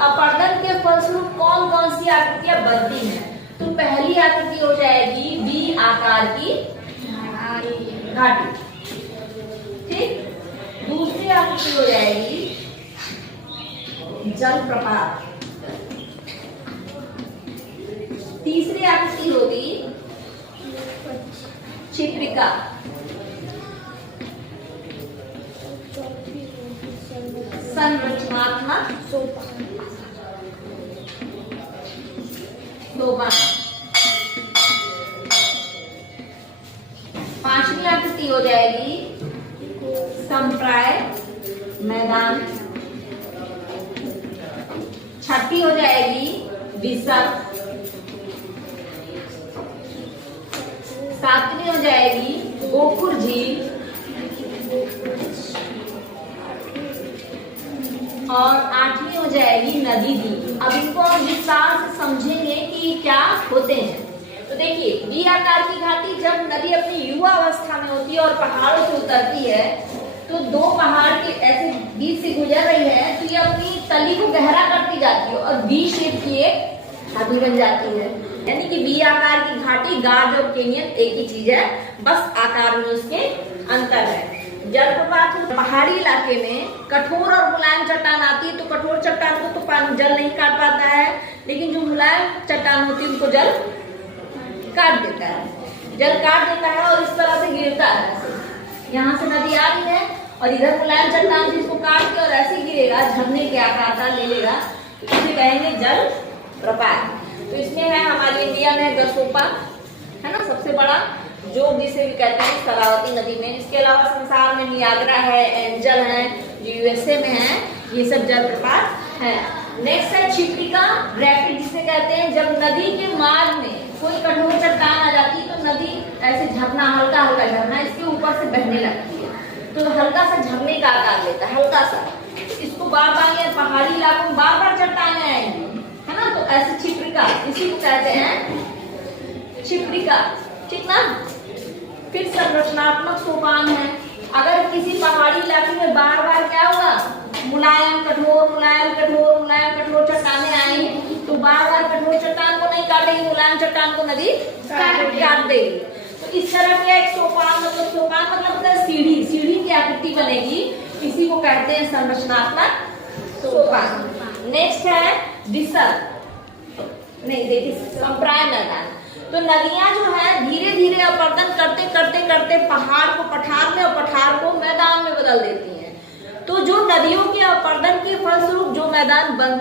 अपरदन के फलस्वरूप कौन कौन सी आकृतियां बनती हैं? तो पहली आकृति हो जाएगी वी आकार की घाटी, ठीक। दूसरी आकृति हो जाएगी जलप्रपात। तीसरी आकृति होगी क्षिप्रिका। संरचनात्मक सोपान। पांचवी आकृति हो जाएगी संप्राय मैदान। छठी हो जाएगी विसर्ग। सातवीं हो जाएगी गोकुर झील। और आठवीं हो जाएगी नदी द्वीप। अब इनको हम विस्तार से समझेंगे कि क्या होते हैं। तो देखिए, वी आकार की घाटी जब नदी अपनी युवा अवस्था में होती है और पहाड़ों से उतरती है, तो दो पहाड़ के ऐसे बीच से गुजर रही है, तो ये अपनी तली को गहरा करती जाती है और वी शेप की एक घाटी बन जाती है। यानी कि वी आकार की घाटी, गार्ड और कैनियन एक ही चीज है, बस आकार में उसके अंतर है। जलप्रपात पहाड़ी इलाके में कठोर और मुलायम चट्टान आती है, तो कठोर चट्टान को तो जल नहीं काट पाता है, लेकिन जो मुलायम चट्टान होती है उनको जल काट देता है। जल काट देता है और इस तरह से गिरता है। यहाँ से नदी आ रही है और इधर मुलायम चट्टान जिसको काट के और ऐसे गिरेगा, झरने के आकार का ले लेगा, तो इसे कहेंगे जल प्रपात। तो इसमें है हमारे इंडिया में गरसोपा, है ना, सबसे बड़ा, जो जिसे भी कहते हैं शरावती नदी में। इसके अलावा संसार में नियाग्रा है, एंजल है, जो यूएसए में है, ये सब जलप्रपात है। नेक्स्ट है क्षिप्रिका रैपिड, जिसे कहते हैं जब नदी के मार्ग में कोई कठोर चट्टान आ जाती है तो नदी ऐसे झरना, हल्का हल्का झरना इसके ऊपर से बहने लगती है, तो हल्का सा झरने का आकार लेता है, हल्का सा। इसको बार बार ये पहाड़ी इलाकों में बार बार चट्टानें आएंगी, है ना, तो ऐसे क्षिप्रिका, इसी को कहते हैं क्षिप्रिका, ठीक ना। फिर संरचनात्मक सोपान है। अगर किसी पहाड़ी इलाके में बार बार क्या हुआ, मुलायम कठोर, मुलायम कठोर, मुलायम कठोर चट्टानें आई, तो बार बार कठोर चट्टान को नहीं काटेगी, मुलायम चट्टान को नदी काट देगी। तो इस तरह का एक सोपान, मतलब सोपान मतलब सीढ़ी, सीढ़ी की आकृति बनेगी, इसी को कहते हैं संरचनात्मक सोपान। नेक्स्ट है विसर्ग, नहीं देखिए संप्राय मैदान। तो नदियां जो है धीरे धीरे अपरदन करते करते करते पहाड़ को पठार में और पठार को मैदान में बदल देती हैं। तो जो नदियों के अपरदन के फलस्वरूप जो मैदान बन